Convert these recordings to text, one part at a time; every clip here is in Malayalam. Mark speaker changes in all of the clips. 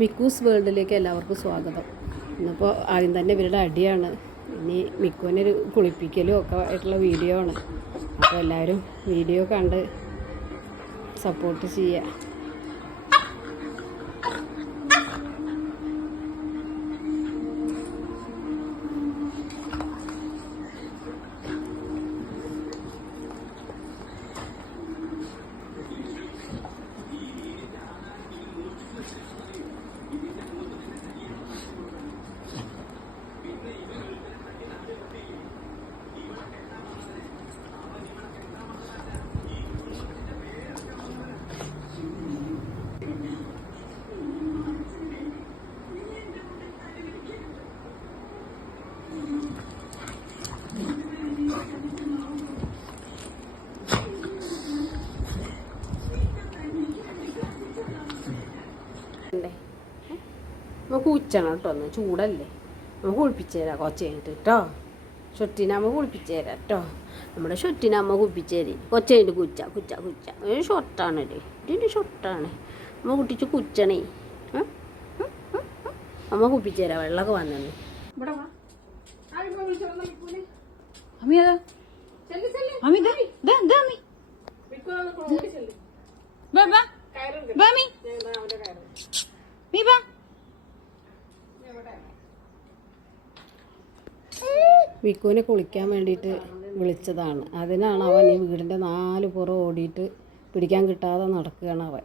Speaker 1: മിക്കൂസ് വേൾഡിലേക്ക് എല്ലാവർക്കും സ്വാഗതം. ഇന്നിപ്പോൾ ആദ്യം തന്നെ ഇവരുടെ അടിയാണ്. ഇനി മിക്കുവിനൊരു കുളിപ്പിക്കലും ഒക്കെ ആയിട്ടുള്ള വീഡിയോ ആണ്. അപ്പോൾ എല്ലാവരും വീഡിയോ കണ്ട് സപ്പോർട്ട് ചെയ്യുക അല്ലേ? നമുക്ക് ഉച്ചണം കേട്ടോ ഒന്ന് ചൂടല്ലേ? നമുക്ക് കുളിപ്പിച്ച് തരാം കുറച്ച് കഴിഞ്ഞിട്ട് കേട്ടോ. ഷൊട്ടിനമ്മ കുളിപ്പിച്ച് തരാം കേട്ടോ. നമ്മുടെ ഷൊട്ടിനമ്മ കുളിപ്പിച്ച് തരും കുറച്ച് കഴിഞ്ഞിട്ട് കുച്ച കുച്ച കുച്ച ഒരു ഷൊട്ടാണല്ലേ ഇതിന്റെ ഷൊട്ടാണ്. അമ്മ കുട്ടിച്ച് കുച്ചണേ. അമ്മ കുളിപ്പിച്ച് തരാം വെള്ളമൊക്കെ വന്നു
Speaker 2: അമ്മി അതാ അമ്മി ദേ ദേ ദേ അമ്മി. ബാ ബാ. ബാ അമ്മി. മീ ബാ
Speaker 1: വിക്കുവിനെ കുളിക്കാൻ വേണ്ടിയിട്ട് വിളിച്ചതാണ്. അതിനാണ് അവൻ ഈ വീടിന്റെ നാല് പുറം ഓടിയിട്ട് പിടിക്കാൻ കിട്ടാതെ നടക്കുകയാണ് അവൻ.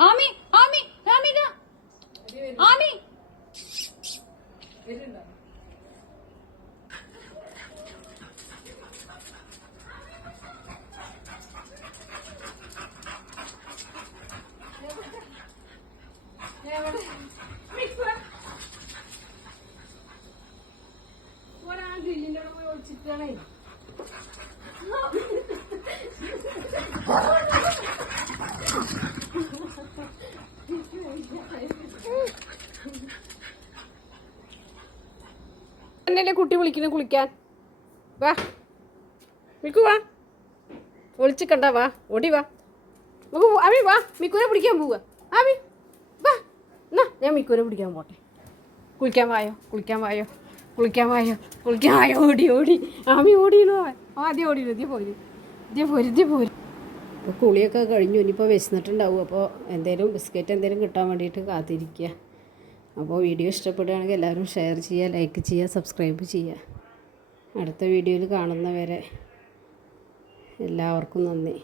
Speaker 2: ആമി ആമി ആമി ദാ ആമി
Speaker 1: എന്നല്ലേ കുട്ടി വിളിക്കുന്നു കുളിക്കാൻ? വാ. മിക്കു വാ. ഒളിച്ചിക്കണ്ട വാ. ഓടി വാ. നമുക്ക് അവി വാ. മിക്കൂരെ പിടിക്കാൻ പോവുക. ആമി വാ. എന്നാ ഞാൻ മിക്കൂരെ പിടിക്കാൻ പോട്ടെ. കുളിക്കാൻ വായോ? കുളിക്കാൻ വായോ? കുളിക്കാൻ വായോ കുളിക്കാൻ വായോ ഓടി ഓടി. ആമി ഓടിയില്ലോ? ആദ്യം ഓടിയില്ലോ? ഇതേ പോര്. ഇതേ പോര് ഇതേ പോര്. അപ്പോൾ കുളിയൊക്കെ കഴിഞ്ഞു. ഇനിയിപ്പോൾ വിശന്നിട്ടുണ്ടാവും. അപ്പോൾ എന്തേലും ബിസ്ക്കറ്റ് എന്തേലും കിട്ടാൻ വേണ്ടിയിട്ട് കാത്തിരിക്കുക അപ്പോൾ വീഡിയോ ഇഷ്ടപ്പെടുകയാണെങ്കിൽ എല്ലാവരും ഷെയർ ചെയ്യുക ലൈക്ക് ചെയ്യുക സബ്സ്ക്രൈബ് ചെയ്യുക. അടുത്ത വീഡിയോയിൽ കാണുന്നവരെ എല്ലാവർക്കും നന്ദി.